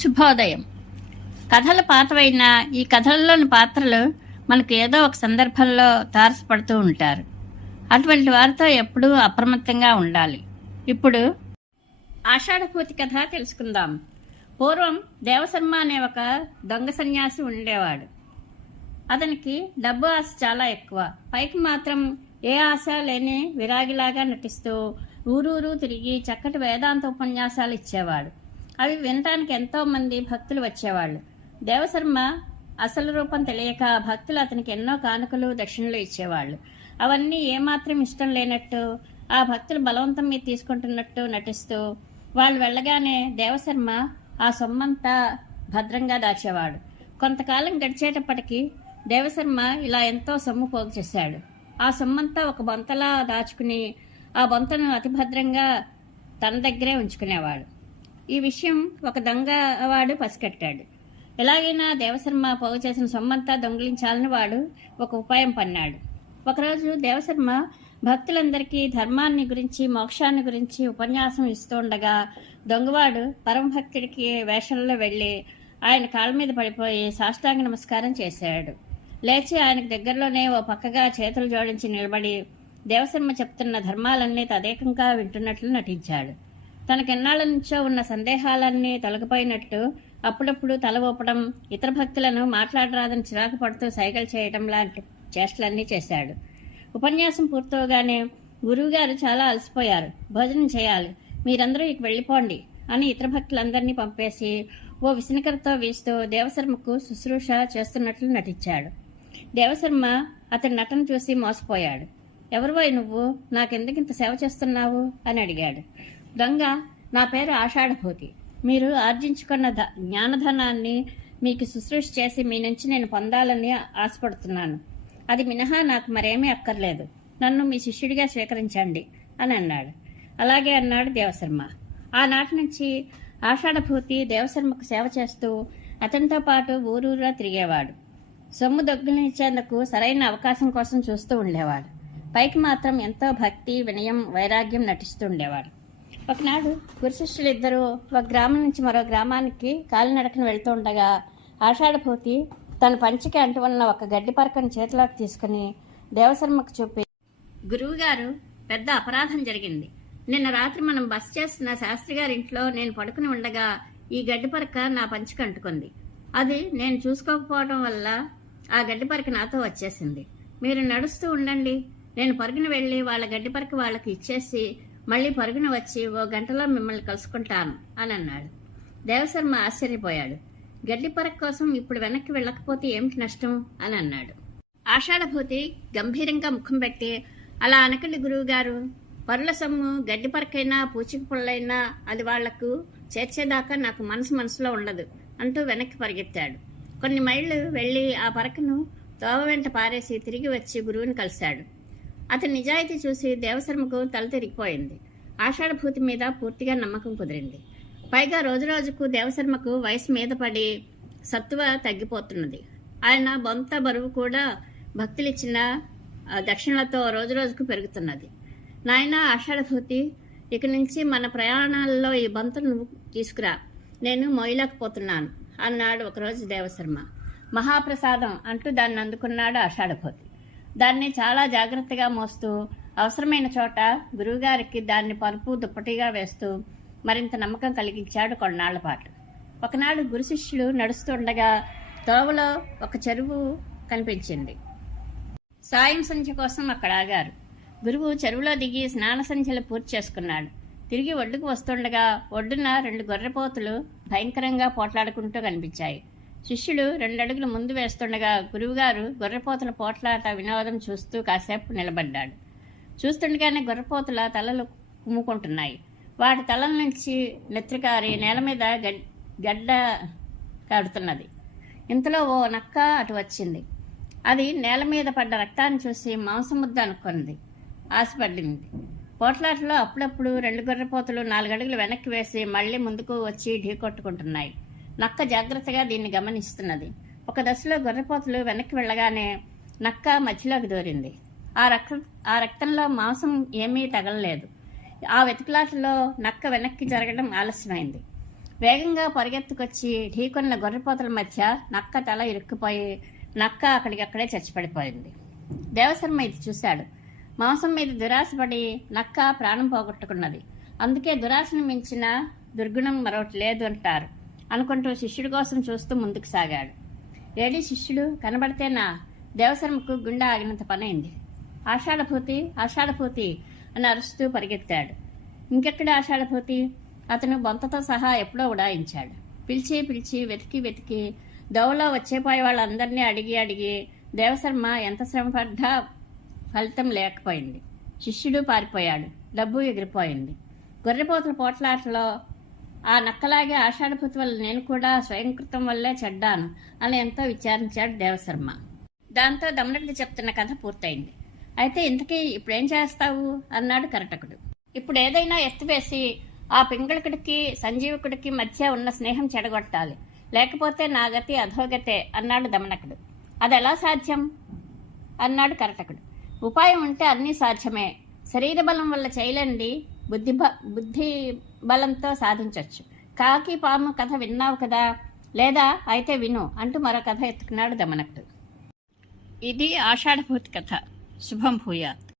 శుభోదయం. కథలు పాతవైన ఈ కథల్లోని పాత్రలు మనకు ఏదో ఒక సందర్భంలో తారసపడుతూ ఉంటారు. అటువంటి వారితో ఎప్పుడూ అప్రమత్తంగా ఉండాలి. ఇప్పుడు ఆషాఢభూతి కథ తెలుసుకుందాం. పూర్వం దేవశర్మ అనే ఒక దొంగ సన్యాసి ఉండేవాడు. అతనికి డబ్బు ఆశ చాలా ఎక్కువ. పైకి మాత్రం ఏ ఆశ లేని విరాగిలాగా నటిస్తూ ఊరూరు తిరిగి చక్కటి వేదాంత ఉపన్యాసాలు ఇచ్చేవాడు. అవి వినటానికి ఎంతో మంది భక్తులు వచ్చేవాళ్ళు. దేవశర్మ అసలు రూపం తెలియక భక్తులు అతనికి ఎన్నో కానుకలు దక్షిణలు ఇచ్చేవాళ్ళు. అవన్నీ ఏమాత్రం ఇష్టం లేనట్టు, ఆ భక్తులు బలవంతం మీద తీసుకుంటున్నట్టు నటిస్తూ వాళ్ళు వెళ్ళగానే దేవశర్మ ఆ సొమ్మంతా భద్రంగా దాచేవాడు. కొంతకాలం గడిచేటప్పటికి దేవశర్మ ఇలా ఎంతో సొమ్ము పోగు చేశాడు. ఆ సొమ్మంతా ఒక బొంతలా దాచుకుని ఆ బొంతను అతి భద్రంగా తన దగ్గరే ఉంచుకునేవాడు. ఈ విషయం ఒక దొంగవాడు పసిగట్టాడు. ఎలాగైనా దేవశర్మ పోగు చేసిన సొమ్మంతా దొంగిలించాలని వాడు ఒక ఉపాయం పన్నాడు. ఒకరోజు దేవశర్మ భక్తులందరికీ ధర్మాన్ని గురించి మోక్షాన్ని గురించి ఉపన్యాసం ఇస్తూ ఉండగా దొంగవాడు పరమభక్తుడికి వేషంలో వెళ్ళి ఆయన కాళ్ళ మీద పడిపోయి సాష్టాంగ నమస్కారం చేశాడు. లేచి ఆయనకు దగ్గరలోనే ఓ పక్కగా చేతులు జోడించి నిలబడి దేవశర్మ చెప్తున్న ధర్మాలన్నీ తదేకంగా వింటున్నట్లు నటించాడు. తనకెన్నాళ్ల నుంచో ఉన్న సందేహాలన్నీ తొలగిపోయినట్టు అప్పుడప్పుడు తల ఊపడం, ఇతర భక్తులను మాట్లాడరాదని చిరాకు పడుతూ సైగలు చేయడం లాంటి చేష్టలన్నీ చేశాడు. ఉపన్యాసం పూర్తవగానే గురువుగారు చాలా అలసిపోయారు, భోజనం చేయాలి, మీరందరూ ఇక వెళ్ళిపోండి అని ఇతర భక్తులందరినీ పంపేసి ఓ విసనకరతో వీస్తూ దేవశర్మకు శుశ్రూష చేస్తున్నట్లు నటించాడు. దేవశర్మ అతని నటన చూసి మోసపోయాడు. ఎవరివై నువ్వు, నాకెందుకింత సేవ చేస్తున్నావు అని అడిగాడు. దొంగ, నా పేరు ఆషాఢభూతి. మీరు ఆర్జించుకున్న జ్ఞానధనాన్ని మీకు శుశ్రూష చేసి మీ నుంచి నేను పొందాలని ఆశపడుతున్నాను. అది మినహా నాకు మరేమీ అక్కర్లేదు. నన్ను మీ శిష్యుడిగా స్వీకరించండి అని అన్నాడు. అలాగే అన్నాడు దేవశర్మ. ఆనాటి నుంచి ఆషాఢభూతి దేవశర్మకు సేవ చేస్తూ అతనితో పాటు ఊరూరా తిరిగేవాడు. సొమ్ము దొంగిలించేందుకు సరైన అవకాశం కోసం చూస్తూ ఉండేవాడు. పైకి మాత్రం ఎంతో భక్తి, వినయం, వైరాగ్యం నటిస్తూ ఉండేవాడు. ఒకనాడు గురుశిష్యులిద్దరూ ఒక గ్రామం నుంచి మరో గ్రామానికి కాలినడకను వెళ్తూ ఉండగా ఆషాఢభూతి తన పంచికి అంటు ఉన్న ఒక గడ్డి పరకను చేతిలోకి తీసుకుని దేవశర్మకు చూపి, గురువుగారు, పెద్ద అపరాధం జరిగింది. నిన్న రాత్రి మనం బస చేస్తున్న శాస్త్రి గారి ఇంట్లో నేను పడుకుని ఉండగా ఈ గడ్డి పరక నా పంచికి అంటుకుంది. అది నేను చూసుకోకపోవడం వల్ల ఆ గడ్డి పరక నాతో వచ్చేసింది. మీరు నడుస్తూ ఉండండి, నేను పరుగున వెళ్ళి వాళ్ళ గడ్డి పరక వాళ్ళకి ఇచ్చేసి మళ్ళీ పరుగున వచ్చి ఓ గంటలో మిమ్మల్ని కలుసుకుంటాను అని అన్నాడు. దేవశర్మ ఆశ్చర్యపోయాడు. గడ్డి పరక కోసం ఇప్పుడు వెనక్కి వెళ్ళకపోతే ఏమిటి నష్టం అని అన్నాడు. ఆషాఢభూతి గంభీరంగా ముఖం పెట్టి, అలా అనకండి గురువుగారు, పరుల సొమ్ము గడ్డి పరకైనా పూచిక పుల్లైనా అది వాళ్లకు చేర్చేదాకా నాకు మనసులో ఉండదు అంటూ వెనక్కి పరిగెత్తాడు. కొన్ని మైళ్ళు వెళ్ళి ఆ పరకను తోవ వెంట పారేసి తిరిగి వచ్చి గురువుని కలిశాడు. అతని నిజాయితీ చూసి దేవశర్మకు తల తిరిగిపోయింది. ఆషాఢభూతి మీద పూర్తిగా నమ్మకం కుదిరింది. పైగా రోజురోజుకు దేవశర్మకు వయసు మీద పడి సత్తువ తగ్గిపోతున్నది. ఆయన బొంత బరువు కూడా భక్తులిచ్చిన దక్షిణలతో రోజురోజుకు పెరుగుతున్నది. నాయనా ఆషాఢభూతి, ఇక నుంచి మన ప్రయాణాల్లో ఈ బొంతను నువ్వు తీసుకురా, నేను మోయలేకపోతున్నాను అన్నాడు ఒకరోజు దేవశర్మ. మహాప్రసాదం అంటూ దాన్ని అందుకున్నాడు ఆషాఢభూతి. దాన్ని చాలా జాగ్రత్తగా మోస్తూ అవసరమైన చోట గురువుగారికి దాన్ని పరుపు దుప్పటిగా వేస్తూ మరింత నమ్మకం కలిగించాడు కొన్నాళ్ల పాటు. ఒకనాడు గురు శిష్యులు నడుస్తుండగా తోవలో ఒక చెరువు కనిపించింది. సాయం సంధ్య కోసం అక్కడ ఆగారు. గురువు చెరువులో దిగి స్నాన సంధ్యలు పూర్తి చేసుకున్నాడు. తిరిగి ఒడ్డుకు వస్తుండగా ఒడ్డున 2 గొర్రెపోతులు భయంకరంగా పోట్లాడుకుంటూ కనిపించాయి. శిష్యుడు 2 అడుగులు ముందు వేస్తుండగా గురువుగారు గొర్రెపోతుల పోట్లాట వినోదం చూస్తూ కాసేపు నిలబడ్డాడు. చూస్తుండగానే గొర్రెపోతుల తలలు కుమ్ముకుంటున్నాయి. వాటి తలల నుంచి నెత్రికారి నేల మీద గడ్డ కాడుతున్నది. ఇంతలో ఓ నక్క అటు వచ్చింది. అది నేల మీద పడ్డ రక్తాన్ని చూసి మాంసముద్ద అనుకున్నది, ఆశపడింది. పోట్లాటలో అప్పుడప్పుడు 2 గొర్రెపోతులు 4 అడుగులు వెనక్కి వేసి మళ్లీ ముందుకు వచ్చి ఢీకొట్టుకుంటున్నాయి. నక్క జాగ్రత్తగా దీన్ని గమనిస్తున్నది. ఒక దశలో గొర్రెపోతులు వెనక్కి వెళ్ళగానే నక్క మధ్యలోకి దూరింది. ఆ రక్తంలో మాంసం ఏమీ తగలలేదు. ఆ వెతుకులాటలో నక్క వెనక్కి జరగడం ఆలస్యమైంది. వేగంగా పరిగెత్తుకొచ్చి ఢీకొన్న గొర్రెపోతల మధ్య నక్క తల ఇరుక్కుపోయి నక్క అక్కడికక్కడే చచ్చిపడిపోయింది. దేవశర్మ ఇది చూశాడు. మాంసం మీద దురాశపడి నక్క ప్రాణం పోగొట్టుకున్నది. అందుకే దురాశను మించిన దుర్గుణం మరొకటి లేదు అంటారు అనుకుంటూ శిష్యుడి కోసం చూస్తూ ముందుకు సాగాడు. ఏడీ శిష్యుడు కనబడితేనా? దేవశర్మకు గుండె ఆగినంత పనైంది. ఆషాఢభూతి ఆషాఢభూతి అని అరుస్తూ పరిగెత్తాడు. ఇంకెక్కడ ఆషాఢభూతి? అతను బొంతతో సహా ఎప్పుడో ఉడాయించాడు. పిలిచి పిలిచి వెతికి దోవలో వచ్చేపోయే వాళ్ళందరినీ అడిగి దేవశర్మ ఎంత శ్రమపడ్డా ఫలితం లేకపోయింది. శిష్యుడు పారిపోయాడు. డబ్బు ఎగిరిపోయింది. గొర్రెపోతుల పోట్లాటలో ఆ నక్కలాగే ఆషాఢభూతి వల్ల నేను కూడా స్వయంకృతం వల్లే చెడ్డాను అని ఎంతో విచారించాడు దేవశర్మ. దాంతో దమనకుడు చెప్తున్న కథ పూర్తయింది. అయితే ఇంతకీ ఇప్పుడేం చేస్తావు అన్నాడు కరటకుడు. ఇప్పుడు ఏదైనా ఎత్తివేసి ఆ పింగళకుడికి సంజీవకుడికి మధ్య ఉన్న స్నేహం చెడగొట్టాలి, లేకపోతే నా గతి అధోగతే అన్నాడు దమనకుడు. అదెలా సాధ్యం అన్నాడు కరటకుడు. ఉపాయం ఉంటే అన్నీ సాధ్యమే. శరీర బలం వల్ల చేయలేండి బుద్ధి బలంతో సాధించవచ్చు. కాకి పాము కథ విన్నావు కదా? లేదా? అయితే విను అంటూ మరో కథ ఎత్తుకున్నాడు దమనకుడు. ఇది ఆషాఢభూతి కథ. శుభం భూయాత్.